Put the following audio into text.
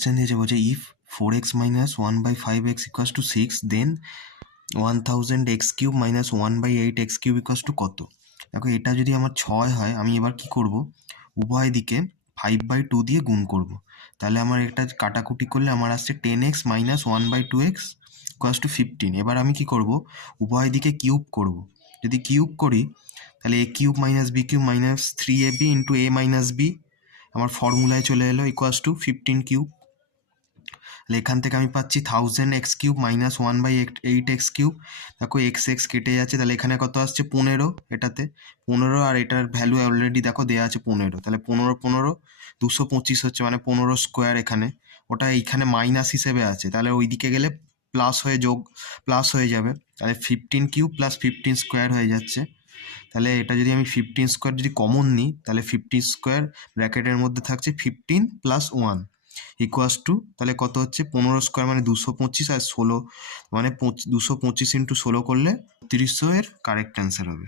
Question দিয়েছে, বলছে if 4x minus 1/5x equals to 6, then 1000x³ minus 1/8x³ equals to কত? দেখো এটা যদি আমার 6 হয়, আমি এবার কি করব, উভয় দিকে 5/2 দিয়ে গুণ করব। তাহলে আমার এটা কাটাকুটি করলে আমার আসছে 10x minus 1/2x equals to 15। এবার আমি কি করব, উভয় দিকে কিউব করব। যদি কিউব করি তাহলে a³ minus b³ minus 3ab into a minus b আমার ফর্মুলায় চলে এলো ইকুয়ালস টু 15³ তাহলে এখান থেকে আমি পাচ্ছি 1000x³ minus 1/8x³। দেখো এক্স এক্স কেটে যাচ্ছে, তাহলে এখানে কত আসছে 15, এটাতে 15, আর এটার ভ্যালু অলরেডি দেখো দেওয়া আছে 15, তাহলে 15 225 হচ্ছে, মানে 15 স্কোয়ার। এখানে ওটা এইখানে মাইনাস হিসেবে আছে, তাহলে ওইদিকে গেলে প্লাস হয়ে যাবে, তাহলে 15³ প্লাস 15 স্কোয়ার হয়ে যাচ্ছে। তাহলে এটা যদি আমি 15 স্কোয়ার যদি কমন নিই, তাহলে 15 স্কোয়ার ব্র্যাকেটের মধ্যে থাকছে 15 প্লাস 1 ইকুয়ালস টু, তাহলে কত হচ্ছে 15 স্কোয়ার মানে 225, আর 16 মানে 225 ইন্টু 16 করলে 300 এর কারেক্ট অ্যান্সার হবে।